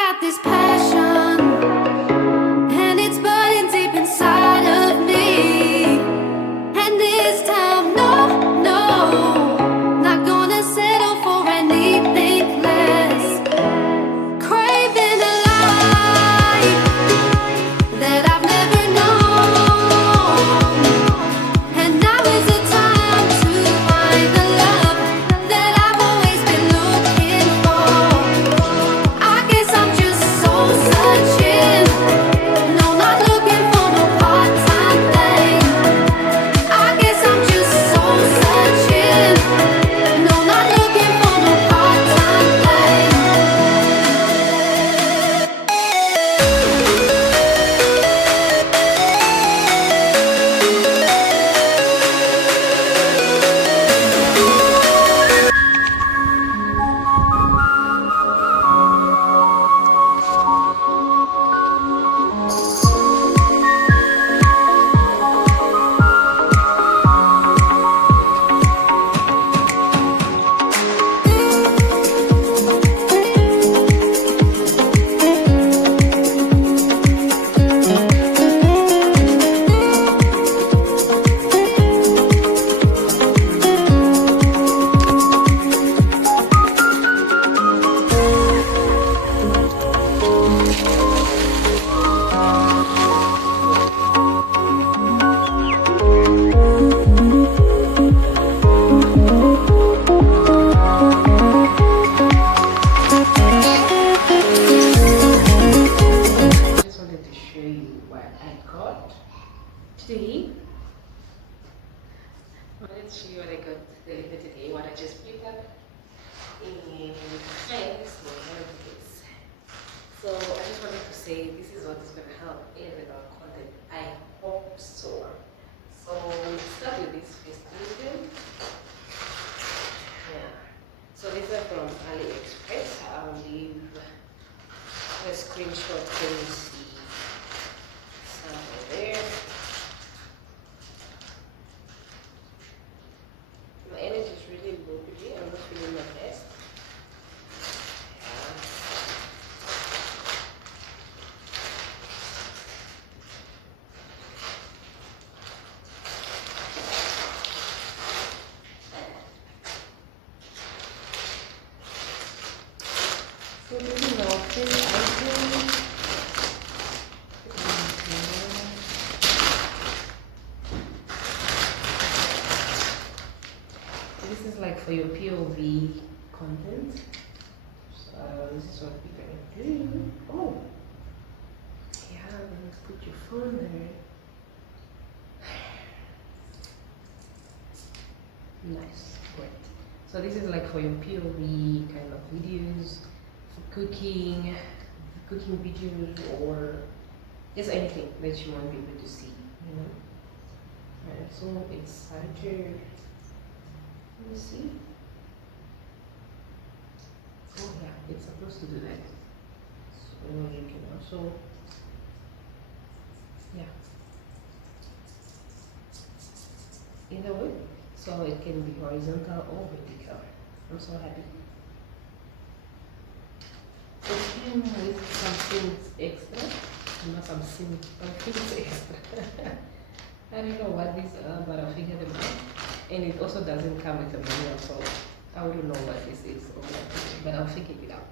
got this passion, and it's burning deep inside of me. And this time, no, no, not gonna settle for anything less. Craving a life that I've never known. And now is the time to find the love that I've always been looking for. I guess I'm just soul searching. No, not looking for no part-time thing. I guess I'm just soul searching. No, not looking for no part-time thing. I just wanted to show you what I got today. I wanted to show you what I got delivered today, what I just picked up. And this one is. So I just wanted to say this is what is going to help in with our content. I hope so. So we'll start with this first item. Yeah. So these are from AliExpress. I'll leave the screenshot can you see somewhere there. My energy is really low today. I'm not feeling my best. So this is our first item. This is like for your POV content. So this is what we're gonna do. Oh, yeah, let's put your phone there. Nice, great. So this is like for your POV kind of videos, for cooking videos, or just anything that you want people to see, you know. I'm so excited. Let me see. Oh yeah, it's supposed to do that. So you can also, yeah. Either way, so it can be horizontal or vertical. I'm so happy. It came with some things extra, not some things extra. I don't know what these are, but I'll figure them out. And it also doesn't come with a manual, so I wouldn't know what this is or what, but I'll figure it out.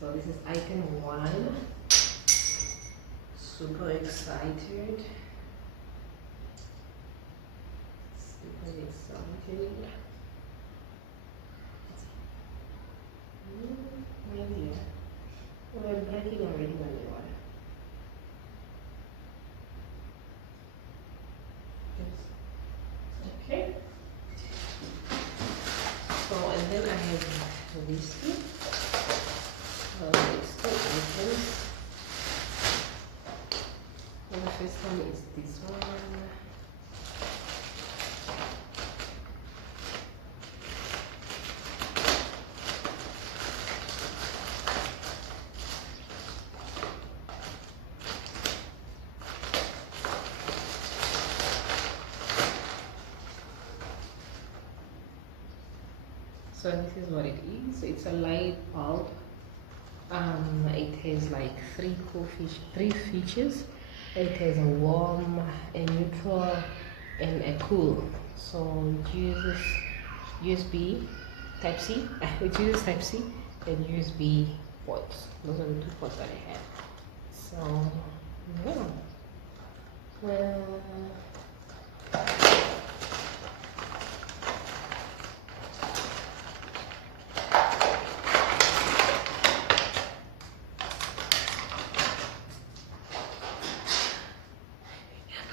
So this is item 1. Super excited. Super excited. Maybe. We're breaking already when we want. Okay. So and then I have these two. These two items. And the first one is this one. So this is what it is. It's a light bulb. it has like three features. It has a warm, a neutral, and a cool. So it uses USB Type C. It uses Type C and USB ports. Those are the two ports that I have. So yeah.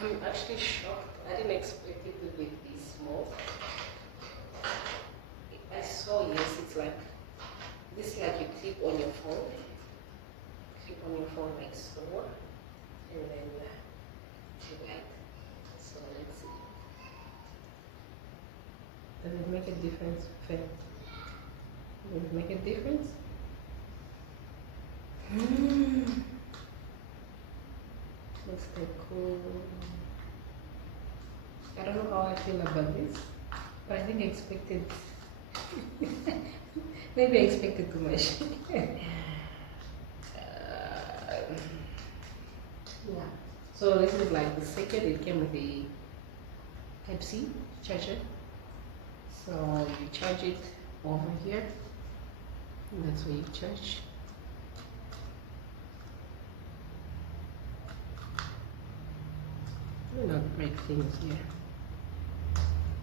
I'm actually shocked. I didn't expect it to be this small. I saw, yes, it's like this, like you clip on your phone. Clip on your phone like so, and then you like. So let's see. Does it make a difference, Faith? Does it make a difference? Let's take cool. I don't know how I feel about this, but I think I expected. Maybe I expected too much. Yeah. So this is like the second. It came with the Type C charger. So you charge it over here. And that's where you charge. We're not break things here.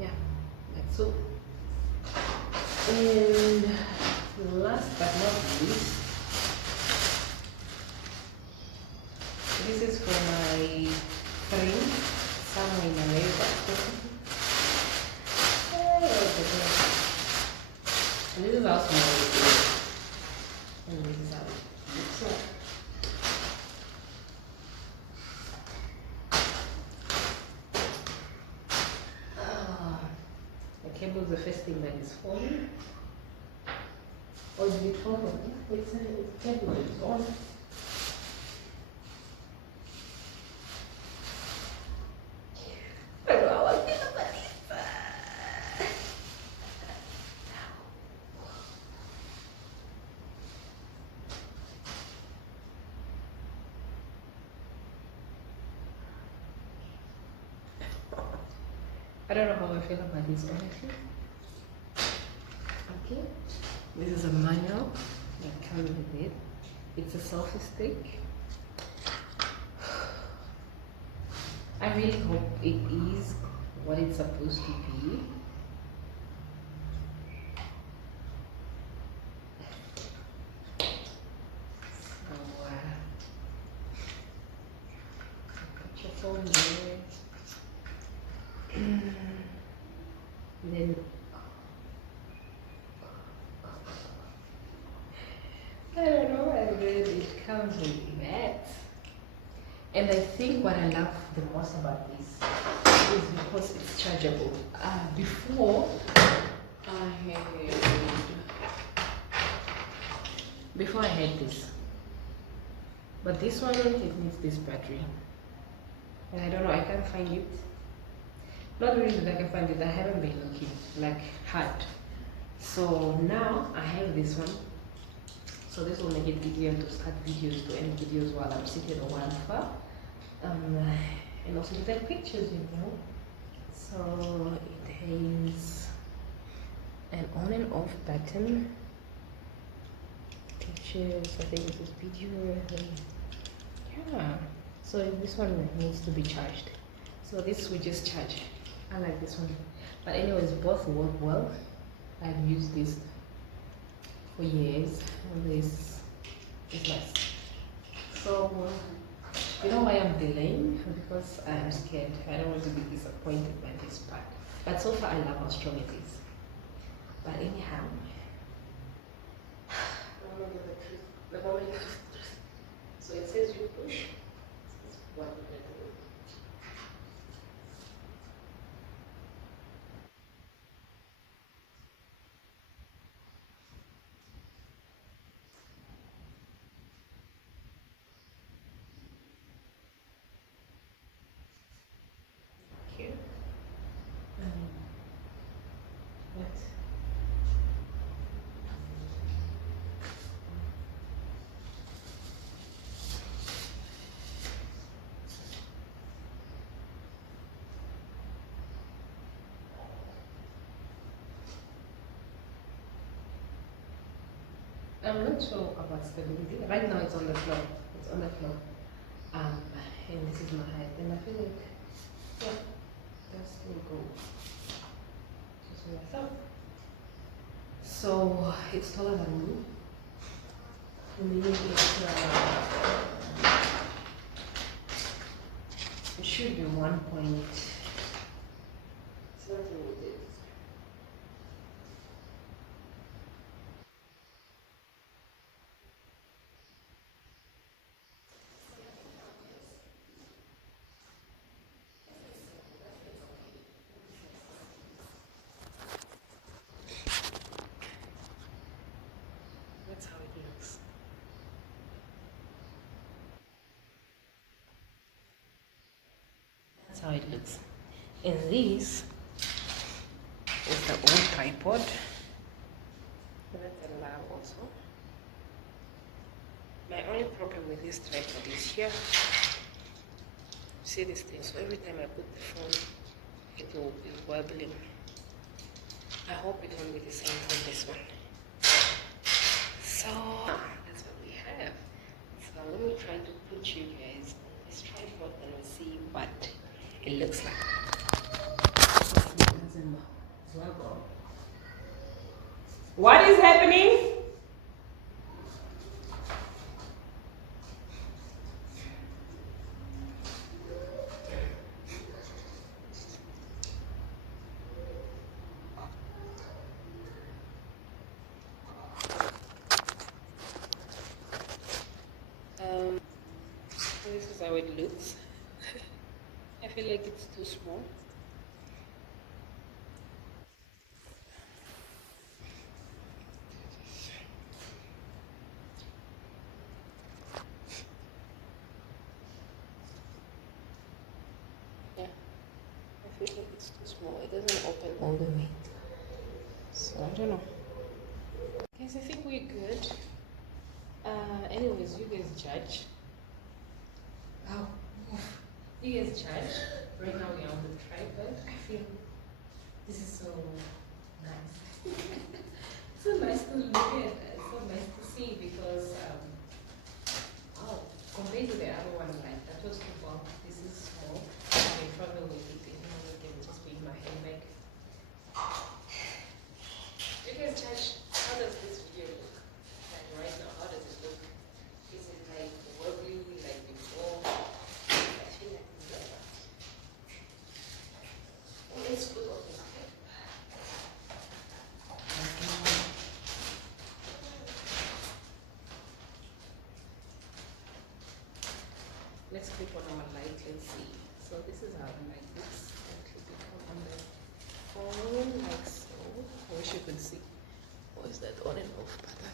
Yeah, that's all. And last but not least, this is for my friend somewhere in America. And this is how small it is. And this is how it looks like. The cable is the first thing that is falling. Or did it fall? It's a cable, it's on. I don't know how I feel about this. I don't know how I feel about this, honestly. Okay, this is a manual that comes with it. It's a selfie stick. I really hope it is what it's supposed to be. So, put your phone there. Then I don't know, and then it comes with that. And I think what I love the most about this is because it's chargeable. Before I had this, but this one it needs this battery, and I don't know, I can't find it. Not really that I can find it, I haven't been looking like hard. So now I have this one. So this will make it easier to start videos, to end videos while I'm seated or while I'm far. And also to take pictures, you know. So it has an on and off button. Pictures, I think this is video. Yeah. So this one needs to be charged. So this we just charge. I like this one. But anyways, both work well. I've used this for years, and this is nice. So you know why I'm delaying? Because I'm scared. I don't want to be disappointed by this part. But so far I love how strong it is. But anyhow, the moment you so it says you push. This is what we're going to do. Here. Let's I'm not sure about stability. Right now it's on the floor. It's on the floor. And this is my height. And I feel like, yeah, that's will go. Just with my thumb. So it's taller than me. Meaning it should be 1 point something with it. That's how it looks. That's how it looks. And this is the old tripod. That's a lamp also. My only problem with this tripod is here. See this thing? So every time I put the phone, it will be wobbling. I hope it won't be the same for this one. So that's what we have. So let me try to put you guys on this tripod and we'll see what it looks like. What is happening? This is how it looks. I feel like it's too small. Yeah, I feel like it's too small. It doesn't open all the way. So I don't know. Guys, I think we're good. Anyways, you guys judge. Oh, you guys judge. Right now we're on the tripod. I feel this is so nice. So nice to look at. It's so nice to see because compared to the other one, like that was too long. This is small. I can travel with it. You know, I can just be in my handbag. You guys judge. How does this video look? Like right now, how does it look? Is it like wobbly like before? I feel like it's better. Well, let's put on this clip. Let's clip on our light. Let's see. So this is how the light looks. I'll clip it on the phone like so. I wish you could see. Or is that on and off button?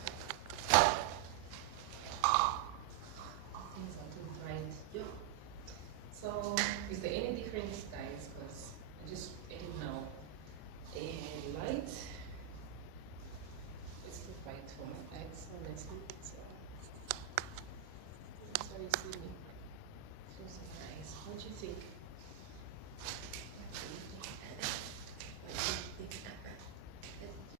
Things are too bright. Yeah. So is there any difference, guys? Because I just added now a light. It's too bright for my eyes. So let's see.